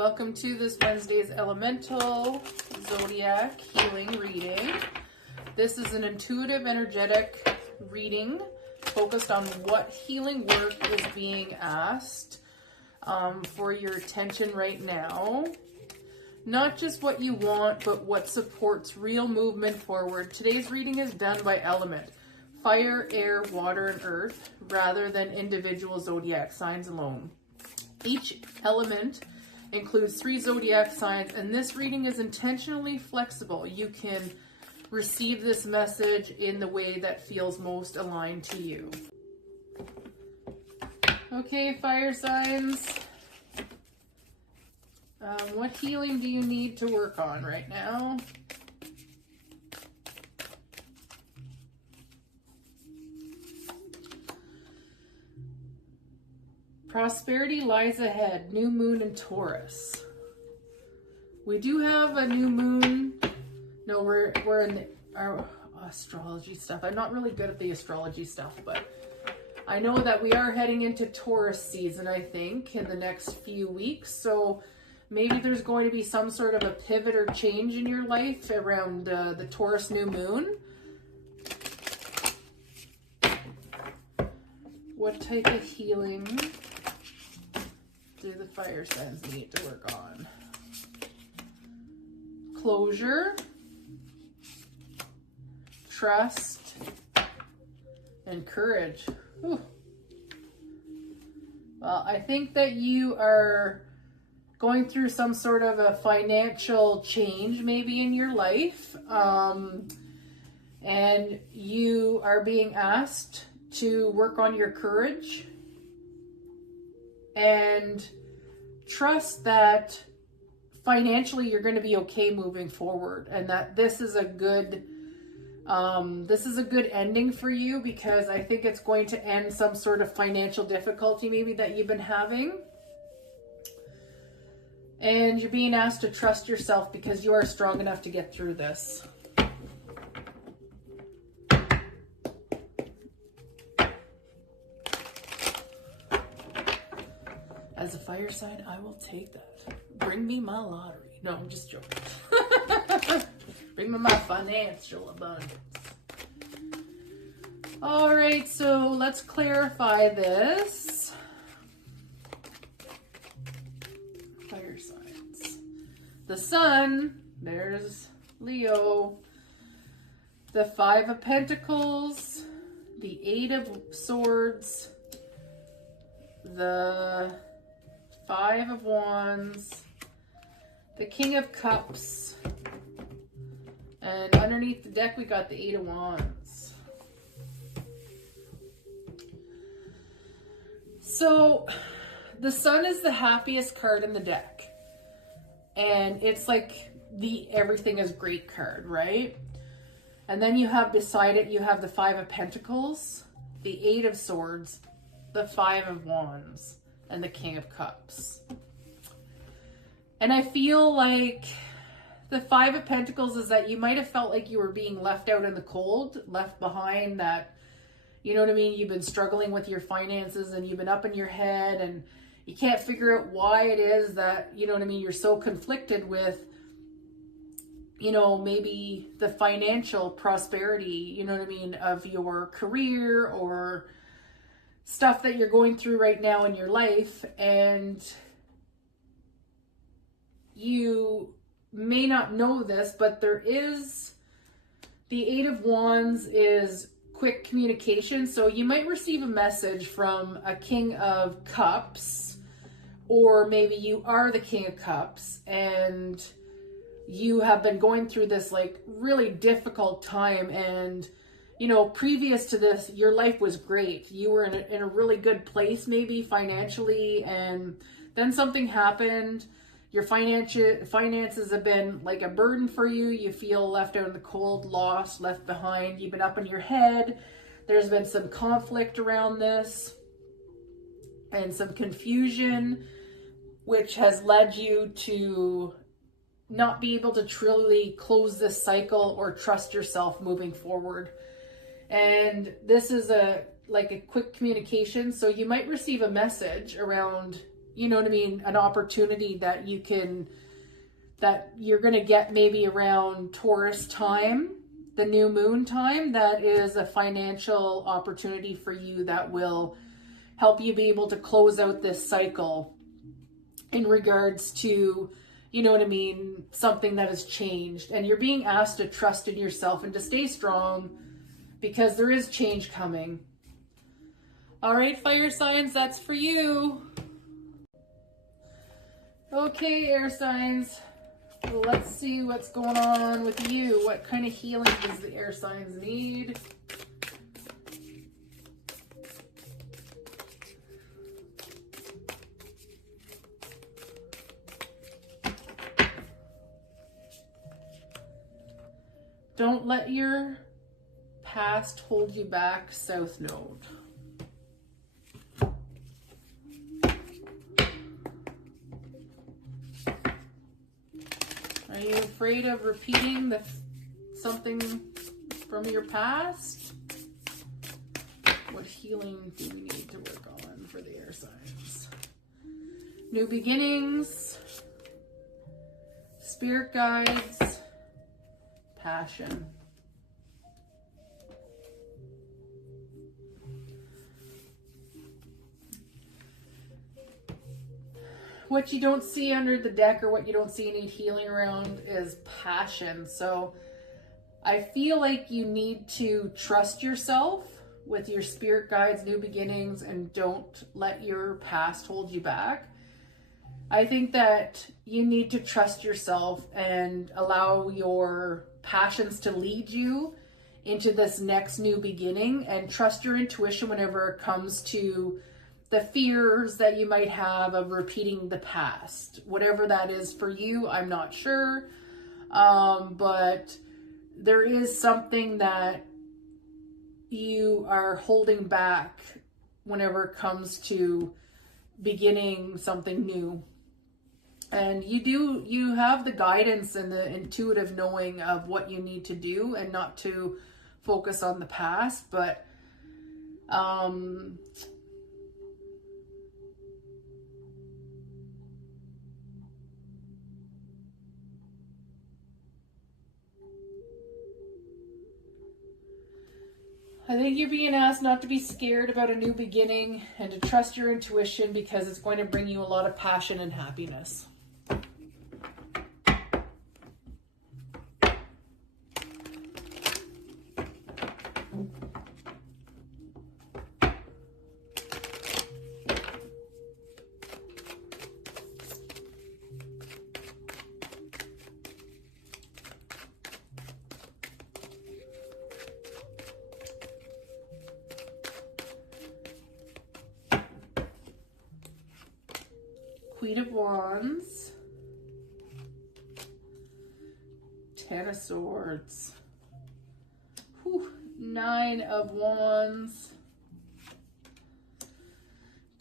Welcome to this Wednesday's Elemental Zodiac Healing Reading. This is an intuitive, energetic reading focused on what healing work is being asked for your attention right now. Not just what you want, but what supports real movement forward. Today's reading is done by element. Fire, air, water, and earth, rather than individual zodiac signs alone. Each element includes 3 zodiac signs, and this reading is intentionally flexible. You can receive this message in the way that feels most aligned to you. Okay, fire signs. What healing do you need to work on right now? Prosperity lies ahead. New moon in Taurus. We do have a new moon. No, we're in our astrology stuff. I'm not really good at the astrology stuff, but I know that we are heading into Taurus season, I think, in the next few weeks. So maybe there's going to be some sort of a pivot or change in your life around the Taurus new moon. What type of healing do the fire signs need to work on? Closure, trust, and courage. Whew. Well, I think that you are going through some sort of a financial change maybe in your life, and you are being asked to work on your courage and trust that financially you're going to be okay moving forward, and that this is a good ending for you, because I think it's going to end some sort of financial difficulty maybe that you've been having. And you're being asked to trust yourself because you are strong enough to get through this. As a fire sign, I will take that. Bring me my lottery. No, I'm just joking. Bring me my financial abundance. All right, so let's clarify this. Fire signs. The sun, there's Leo. The 5 of Pentacles. The 8 of Swords. The 5 of Wands, the King of Cups, and underneath the deck we got the 8 of Wands. So the Sun is the happiest card in the deck, and it's like the everything is great card, right? And then you have beside it, you have the 5 of Pentacles, the 8 of Swords, the 5 of Wands, and the King of Cups. And I feel like the 5 of Pentacles is that you might have felt like you were being left out in the cold, left behind, that, you know what I mean, you've been struggling with your finances and you've been up in your head and you can't figure out why it is that, you know what I mean, you're so conflicted with, you know, maybe the financial prosperity, you know what I mean, of your career or stuff that you're going through right now in your life. And you may not know this, but there is the 8 of Wands is quick communication. So you might receive a message from a King of Cups, or maybe you are the King of Cups and you have been going through this like really difficult time, and you know, previous to this, your life was great. You were in a really good place, maybe financially, and then something happened. Your finances have been like a burden for you. You feel left out in the cold, lost, left behind. You've been up in your head. There's been some conflict around this and some confusion, which has led you to not be able to truly close this cycle or trust yourself moving forward. And this is a quick communication. So you might receive a message around, you know what I mean, an opportunity that you're going to get maybe around Taurus time, the new moon time, that is a financial opportunity for you that will help you be able to close out this cycle in regards to, you know what I mean, something that has changed. And you're being asked to trust in yourself and to stay strong because there is change coming. All right, fire signs, that's for you. Okay, air signs. Well, let's see what's going on with you. What kind of healing does the air signs need? Don't let your past hold you back, South Node. Are you afraid of repeating something from your past? What healing do we need to work on for the air signs? New beginnings, spirit guides, passion. What you don't see under the deck, or what you don't see need healing around, is passion. So I feel like you need to trust yourself with your spirit guides, new beginnings, and don't let your past hold you back. I think that you need to trust yourself and allow your passions to lead you into this next new beginning, and trust your intuition whenever it comes to the fears that you might have of repeating the past. Whatever that is for you, I'm not sure. But there is something that you are holding back whenever it comes to beginning something new. And you have the guidance and the intuitive knowing of what you need to do and not to focus on the past. But I think you're being asked not to be scared about a new beginning and to trust your intuition, because it's going to bring you a lot of passion and happiness. Queen of Wands, Ten of Swords, Nine of Wands,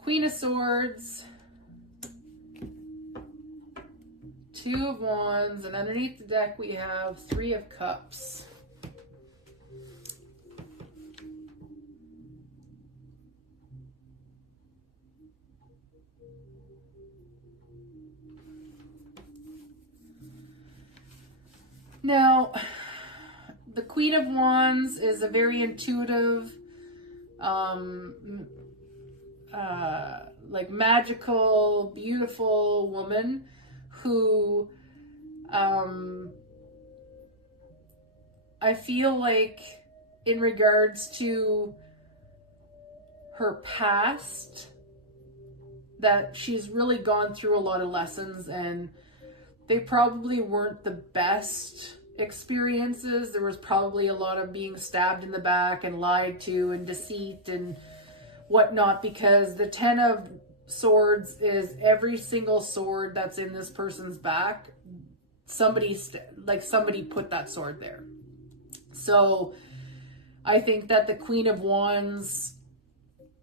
Queen of Swords, Two of Wands, and underneath the deck we have Three of Cups. Now, the Queen of Wands is a very intuitive, like magical, beautiful woman who, I feel like in regards to her past, that she's really gone through a lot of lessons, and they probably weren't the best experiences. There was probably a lot of being stabbed in the back and lied to and deceit and whatnot, because the Ten of Swords is every single sword that's in this person's back. Somebody put that sword there. So I think that the Queen of Wands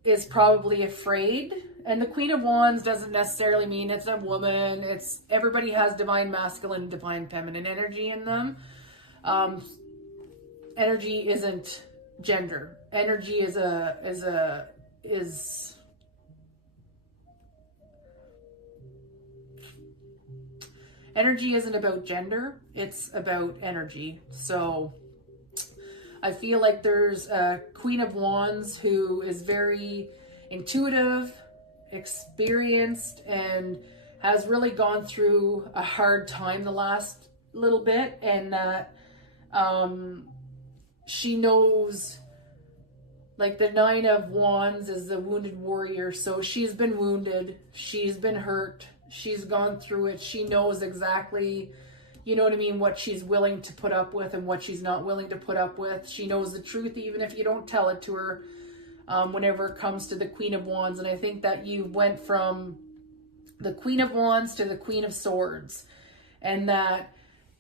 is probably afraid. And the Queen of Wands doesn't necessarily mean it's a woman. It's everybody has divine masculine and divine feminine energy in them. Energy isn't gender. Energy is energy isn't about gender, it's about energy. So I feel like there's a Queen of Wands who is very intuitive, experienced, and has really gone through a hard time the last little bit, and that she knows, like the Nine of Wands is the wounded warrior, so she's been wounded, she's been hurt, she's gone through it, she knows exactly, you know what I mean, what she's willing to put up with and what she's not willing to put up with. She knows the truth even if you don't tell it to her, whenever it comes to the Queen of Wands. And I think that you went from the Queen of Wands to the Queen of Swords, and that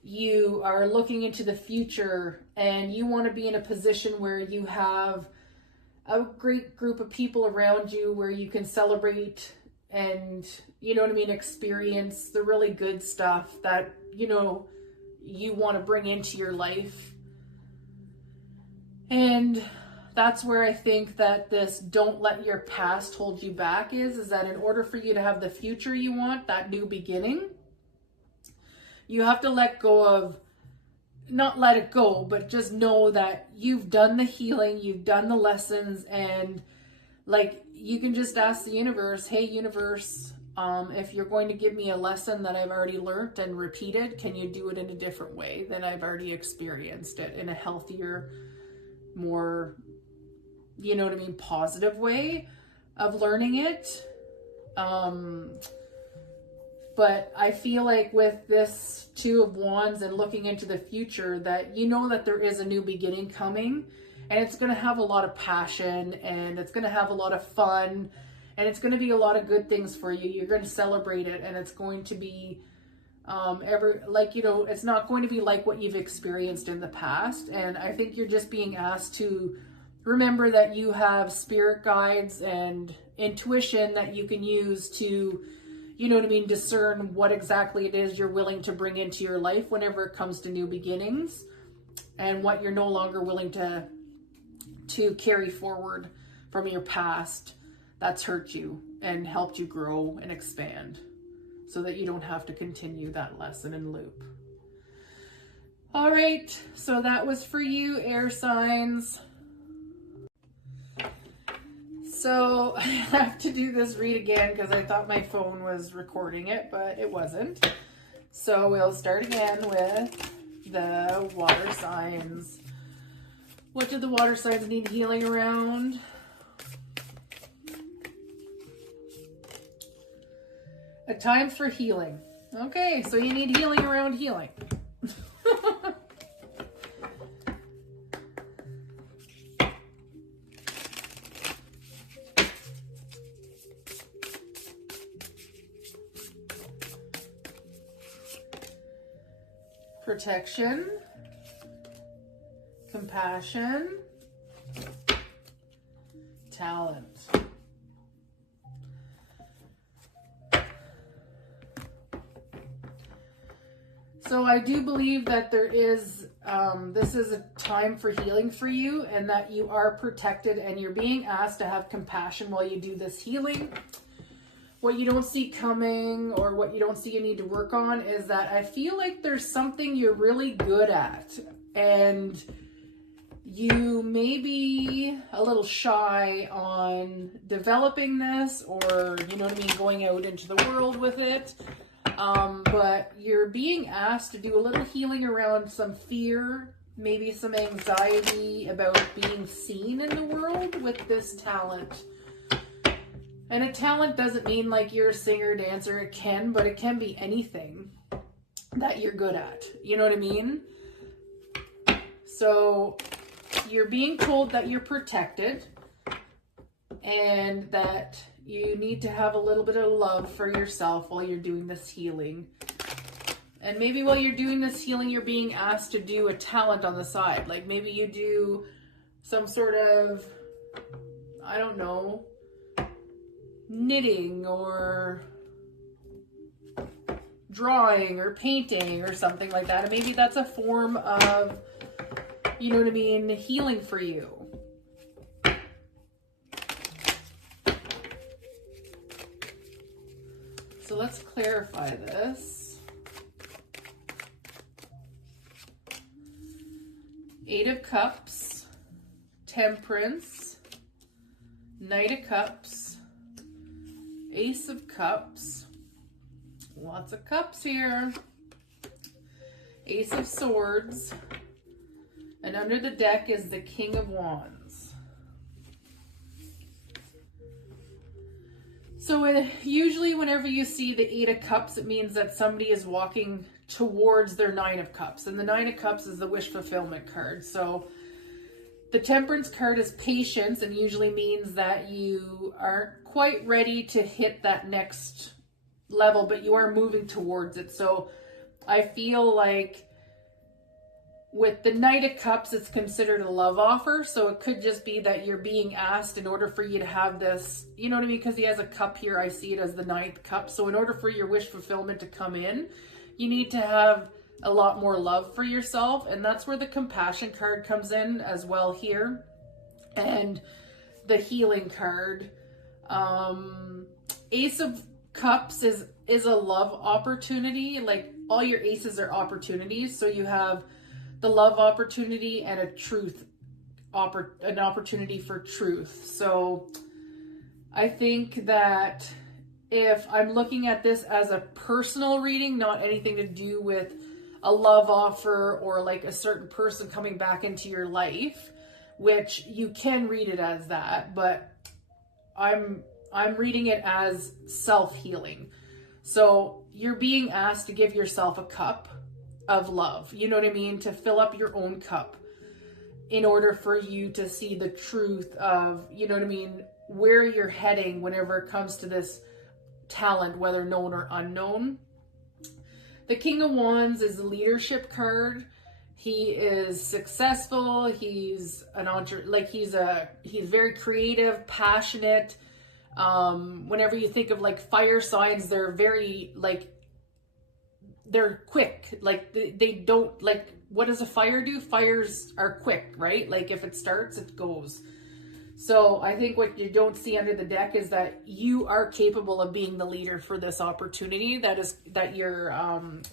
you are looking into the future and you want to be in a position where you have a great group of people around you where you can celebrate and, you know what I mean, experience the really good stuff that, you know, you want to bring into your life. And that's where I think that this don't let your past hold you back is that in order for you to have the future you want, that new beginning, you have to let go of, not let it go, but just know that you've done the healing, you've done the lessons, and like you can just ask the universe, hey universe, if you're going to give me a lesson that I've already learned and repeated, can you do it in a different way than I've already experienced it, in a healthier, more, you know what I mean, positive way of learning it. But I feel like with this Two of Wands and looking into the future, that you know that there is a new beginning coming, and it's going to have a lot of passion, and it's going to have a lot of fun, and it's going to be a lot of good things for you. You're going to celebrate it, and it's going to be it's not going to be like what you've experienced in the past. And I think you're just being asked to remember that you have spirit guides and intuition that you can use to, you know what I mean, discern what exactly it is you're willing to bring into your life whenever it comes to new beginnings, and what you're no longer willing to carry forward from your past that's hurt you and helped you grow and expand, so that you don't have to continue that lesson and loop. All right, so that was for you, air signs. So I have to do this read again because I thought my phone was recording it, but it wasn't. So we'll start again with the water signs. What do the water signs need healing around? A time for healing. Okay, so you need healing around healing. Protection, compassion, talent. So I do believe that there is, this is a time for healing for you, and that you are protected, and you're being asked to have compassion while you do this healing. What you don't see coming, or what you don't see you need to work on, is that I feel like there's something you're really good at, and you may be a little shy on developing this, or, you know what I mean, going out into the world with it. But you're being asked to do a little healing around some fear, maybe some anxiety about being seen in the world with this talent. And a talent doesn't mean like you're a singer, dancer, it can, but it can be anything that you're good at. You know what I mean? So you're being told that you're protected, and that you need to have a little bit of love for yourself while you're doing this healing. And maybe while you're doing this healing, you're being asked to do a talent on the side. Like maybe you do some sort of, I don't know, knitting or drawing or painting or something like that. And maybe that's a form of, you know what I mean, healing for you. So let's clarify this. Eight of Cups, Temperance, Knight of Cups, Ace of Cups, lots of cups here, Ace of Swords, and under the deck is the King of Wands. So usually whenever you see the Eight of Cups, it means that somebody is walking towards their Nine of Cups. And the Nine of Cups is the wish fulfillment card. So the Temperance card is patience, and usually means that you aren't quite ready to hit that next level, but you are moving towards it. So I feel like with the Knight of Cups, it's considered a love offer. So it could just be that you're being asked in order for you to have this, you know what I mean? Because he has a cup here. I see it as the ninth cup. So in order for your wish fulfillment to come in, you need to have a lot more love for yourself. And that's where the Compassion card comes in as well here. And the Healing card. Ace of Cups is a love opportunity. Like all your aces are opportunities. So you have the love opportunity and a an opportunity for truth. So I think that if I'm looking at this as a personal reading, not anything to do with a love offer or like a certain person coming back into your life, which you can read it as that, but I'm reading it as self-healing. So you're being asked to give yourself a cup of love, you know what I mean, to fill up your own cup in order for you to see the truth of, you know what I mean, where you're heading whenever it comes to this talent, whether known or unknown. The King of Wands is the leadership card. He is successful. He's an he's very creative, passionate. Whenever you think of like fire signs, they're very like, they're quick. Like they don't, like, what does a fire do? Fires are quick, right? Like if it starts, it goes. So I think what you don't see under the deck is that you are capable of being the leader for this opportunity that you're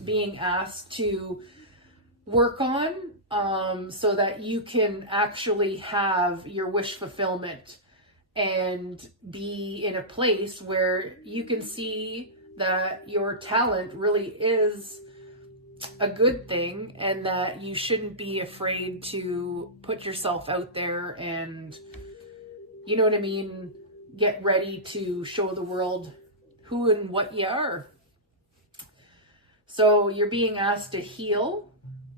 being asked to work on, so that you can actually have your wish fulfillment and be in a place where you can see that your talent really is a good thing and that you shouldn't be afraid to put yourself out there and, you know what I mean, get ready to show the world who and what you are. So you're being asked to heal.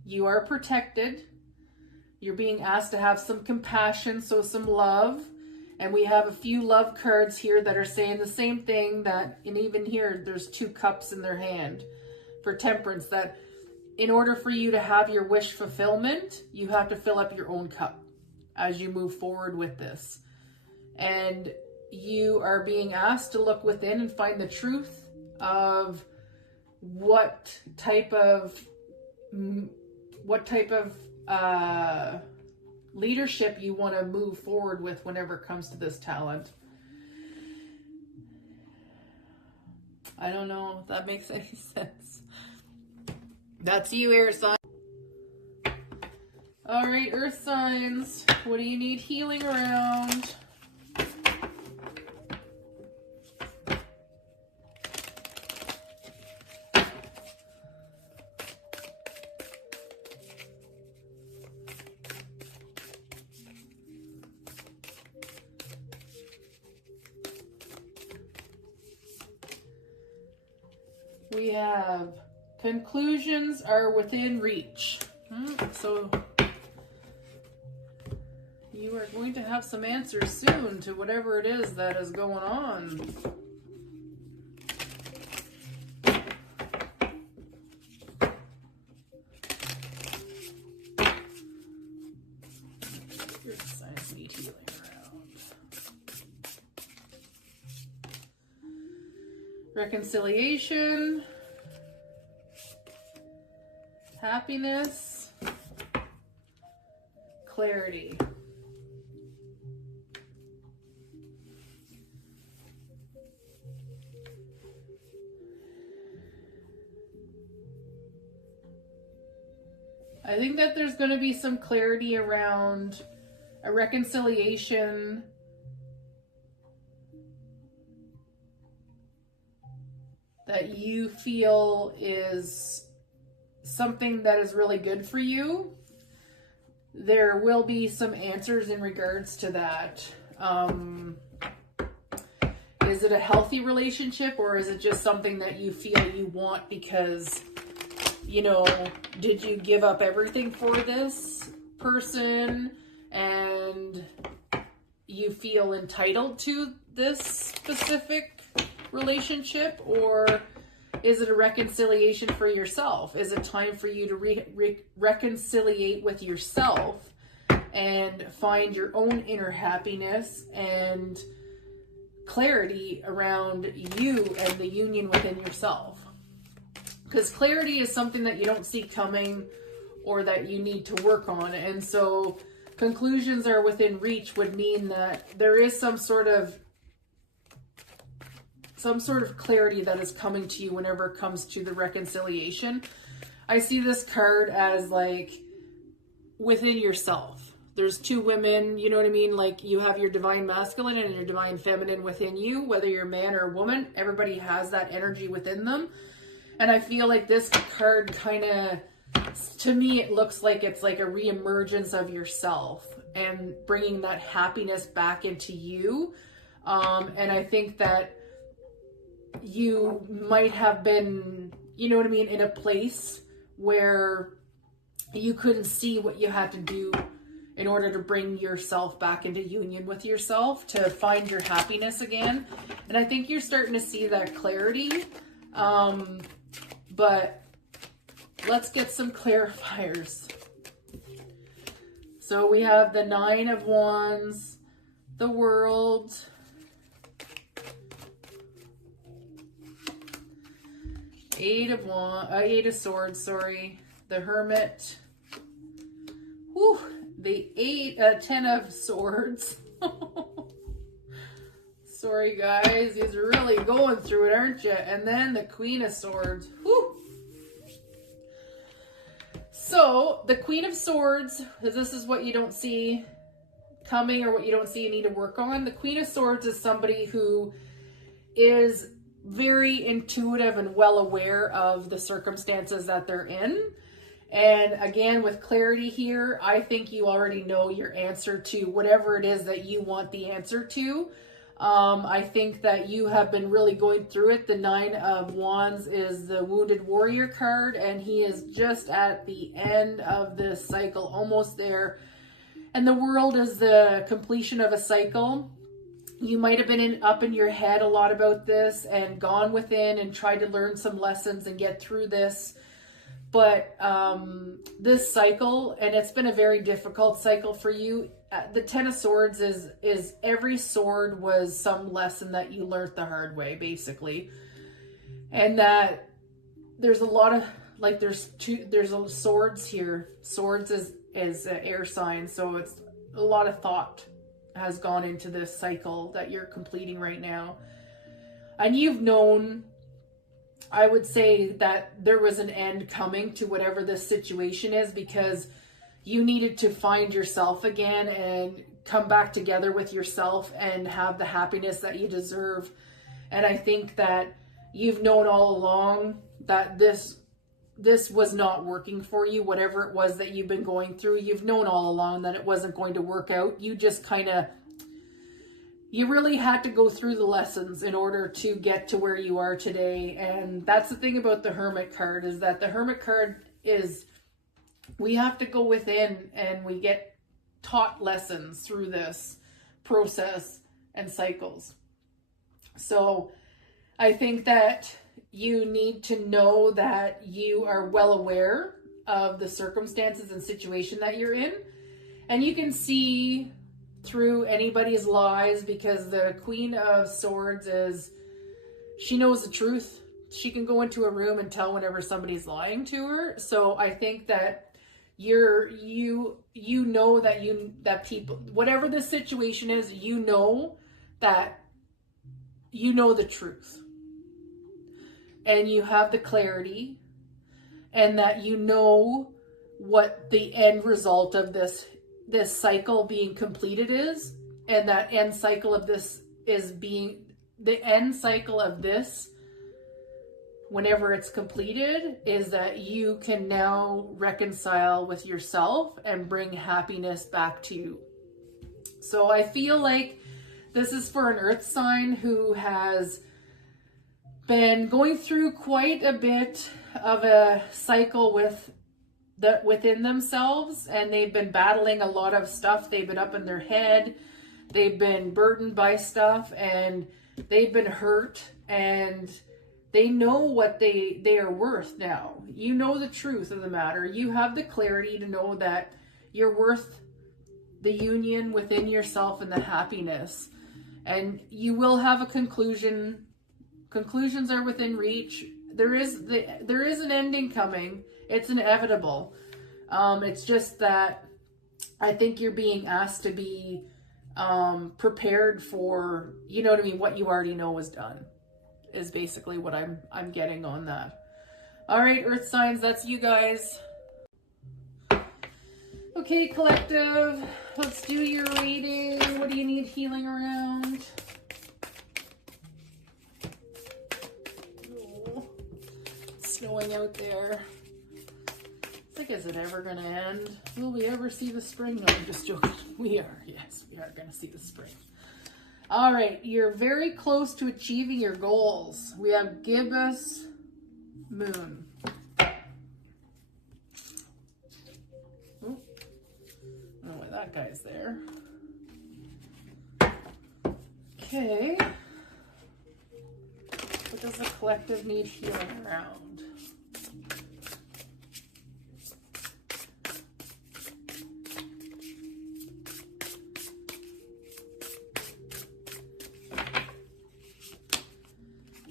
You are protected. You're being asked to have some compassion, so some love. And we have a few love cards here that are saying the same thing, that, and even here, there's two cups in their hand for Temperance, that in order for you to have your wish fulfillment, you have to fill up your own cup as you move forward with this. And you are being asked to look within and find the truth of what type of leadership you want to move forward with whenever it comes to this talent. I don't know if that makes any sense. That's you, air sign. All right, earth signs. What do you need healing around? We have conclusions are within reach. So you are going to have some answers soon to whatever it is that is going on. Your signs need healing around. Reconciliation. Happiness. Clarity. I think that there's going to be some clarity around a reconciliation. That you feel is something that is really good for you. There will be some answers in regards to that. Is it a healthy relationship, or is it just something that you feel you want because, you know, did you give up everything for this person and you feel entitled to this specific relationship? Or is it a reconciliation for yourself? Is it time for you to reconciliate with yourself and find your own inner happiness and clarity around you and the union within yourself? Because clarity is something that you don't see coming or that you need to work on. And so conclusions are within reach would mean that there is some sort of clarity that is coming to you whenever it comes to the reconciliation. I see this card as like within yourself. There's two women, you know what I mean? Like you have your divine masculine and your divine feminine within you, whether you're a man or a woman, everybody has that energy within them. And I feel like this card kind of, to me, it looks like it's like a reemergence of yourself and bringing that happiness back into you. And I think that you might have been, you know what I mean, in a place where you couldn't see what you had to do in order to bring yourself back into union with yourself, to find your happiness again. And I think you're starting to see that clarity. But let's get some clarifiers. So we have the 9 of Wands, the World, Eight of Swords, sorry, the Hermit, whew, the 10 of Swords. Sorry guys, you're really going through it, aren't you? And then the Queen of Swords. Whew. So the Queen of Swords, because this is what you don't see coming or what you don't see you need to work on. The Queen of Swords is somebody who is very intuitive and well aware of the circumstances that they're in. And again, with clarity here, I think you already know your answer to whatever it is that you want the answer to. I think that you have been really going through it. The 9 of Wands is the Wounded Warrior card, and he is just at the end of this cycle, almost there. And the World is the completion of a cycle. You might have been up in your head a lot about this and gone within and tried to learn some lessons and get through this. But this cycle, and it's been a very difficult cycle for you. The 10 of Swords is every sword was some lesson that you learned the hard way, basically. And that there's a lot of, like there's swords here. Swords is an air sign, so it's a lot of thought has gone into this cycle that you're completing right now. And you've known, I would say, that there was an end coming to whatever this situation is, because you needed to find yourself again and come back together with yourself and have the happiness that you deserve. And I think that you've known all along that this was not working for you, whatever it was that you've been going through. You've known all along that it wasn't going to work out. You just you really had to go through the lessons in order to get to where you are today. And that's the thing about the Hermit card, is that the Hermit card is, we have to go within and we get taught lessons through this process and cycles. So I think that you need to know that you are well aware of the circumstances and situation that you're in. And you can see through anybody's lies, because the Queen of Swords she knows the truth. She can go into a room and tell whenever somebody's lying to her. So I think that you know that people, whatever the situation is, you know that you know the truth. And you have the clarity, and that you know what the end result of this cycle being completed is. And that end cycle of this is being, the end cycle of this, whenever it's completed, is that you can now reconcile with yourself and bring happiness back to you. So I feel like this is for an earth sign who has been going through quite a bit of a cycle within themselves, and they've been battling a lot of stuff. They've been up in their head, they've been burdened by stuff, and they've been hurt, and they know what they are worth now. You know the truth of the matter. You have the clarity to know that you're worth the union within yourself and the happiness. And you will have a conclusion. Conclusions are within reach. There is an ending coming. It's inevitable. It's just that I think you're being asked to be prepared for, you know what I mean, what you already know is done, is basically what I'm getting on that. All right, earth signs, that's you guys. Okay, collective, let's do your reading. What do you need healing around? Oh, it's snowing out there. It's like, is it ever going to end? Will we ever see the spring? No, I'm just joking. We are. Yes, we are going to see the spring. All right, you're very close to achieving your goals. We have gibbous moon. I don't know why that guy's there. Okay. What does the collective need healing around?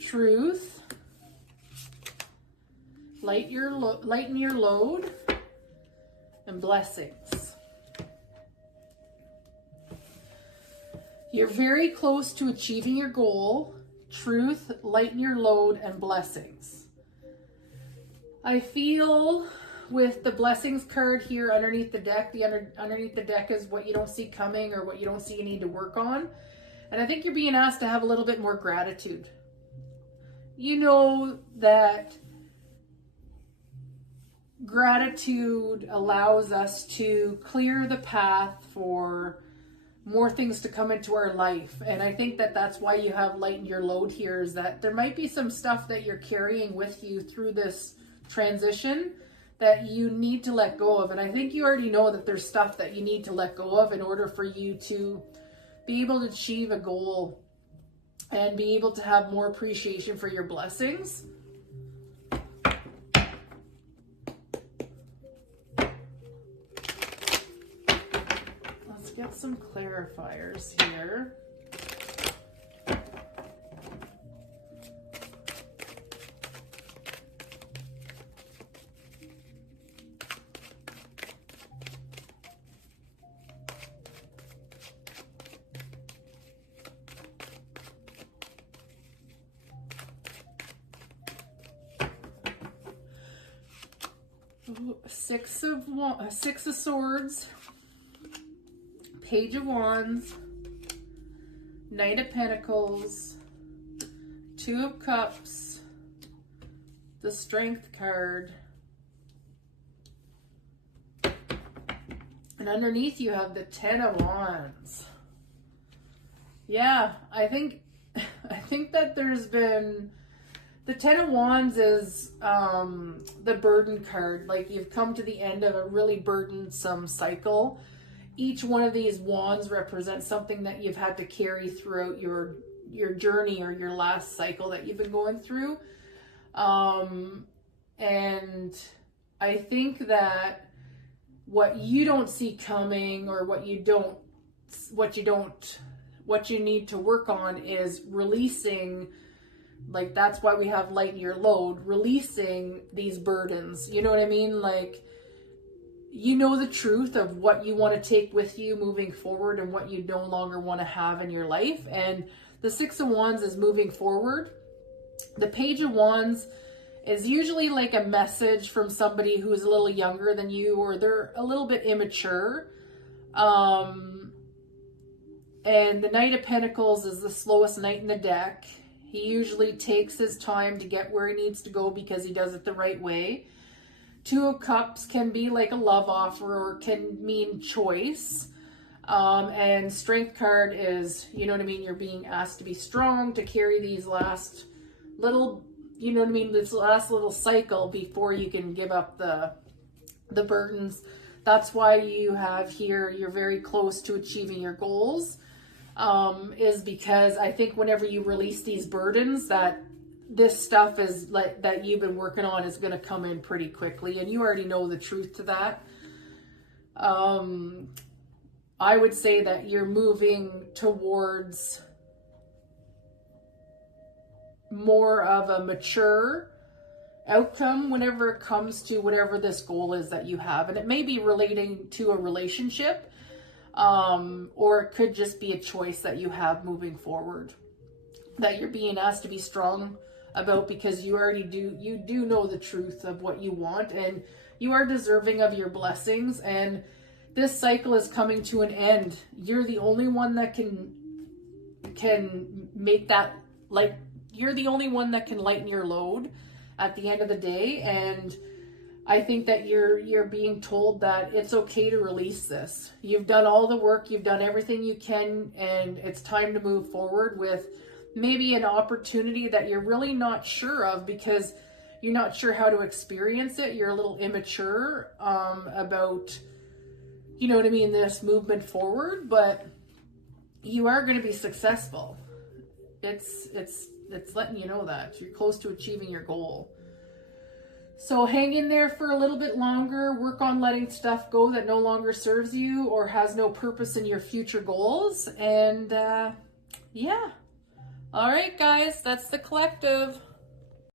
Truth. Lighten your load. And blessings. You're very close to achieving your goal. Truth, lighten your load, and blessings. I feel with the blessings card here underneath the deck, underneath the deck is what you don't see coming or what you don't see you need to work on. And I think you're being asked to have a little bit more gratitude. You know that gratitude allows us to clear the path for more things to come into our life. And I think that that's why you have lighten your load here, is that there might be some stuff that you're carrying with you through this transition that you need to let go of. And I think you already know that there's stuff that you need to let go of in order for you to be able to achieve a goal and be able to have more appreciation for your blessings. Let's get some clarifiers here. Six of Swords, Page of Wands, Knight of Pentacles, Two of Cups, the Strength card, and underneath you have the Ten of Wands. Yeah, I think that there's been, the Ten of Wands is the burden card. Like, you've come to the end of a really burdensome cycle. Each one of these wands represents something that you've had to carry throughout your journey or your last cycle that you've been going through. And I think that what you don't see coming, or what you need to work on is releasing. Like, that's why we have lighten your load, releasing these burdens. You know what I mean? Like, you know the truth of what you want to take with you moving forward and what you no longer want to have in your life. And the Six of Wands is moving forward. The Page of Wands is usually like a message from somebody who's a little younger than you, or they're a little bit immature. And the Knight of Pentacles is the slowest knight in the deck. He usually takes his time to get where he needs to go because he does it the right way. Two of Cups can be like a love offer or can mean choice. And Strength card is, you know what I mean, you're being asked to be strong, to carry these last little, you know what I mean, this last little cycle before you can give up the burdens. That's why you have here, you're very close to achieving your goals, is because I think whenever you release these burdens, that this stuff is like that you've been working on is going to come in pretty quickly, and you already know the truth to that. I would say that you're moving towards more of a mature outcome whenever it comes to whatever this goal is that you have. And it may be relating to a relationship, or it could just be a choice that you have moving forward, that you're being asked to be strong about, because you do know the truth of what you want, and you are deserving of your blessings. And this cycle is coming to an end. You're the only one that can make that, like, you're the only one that can lighten your load at the end of the day. And I think that you're being told that it's okay to release this. You've done all the work, you've done everything you can, and it's time to move forward with maybe an opportunity that you're really not sure of, because you're not sure how to experience it. You're a little immature about, you know what I mean, this movement forward, but you are going to be successful. It's letting you know that you're close to achieving your goal. So hang in there for a little bit longer. Work on letting stuff go that no longer serves you or has no purpose in your future goals. And yeah. All right, guys, that's the collective.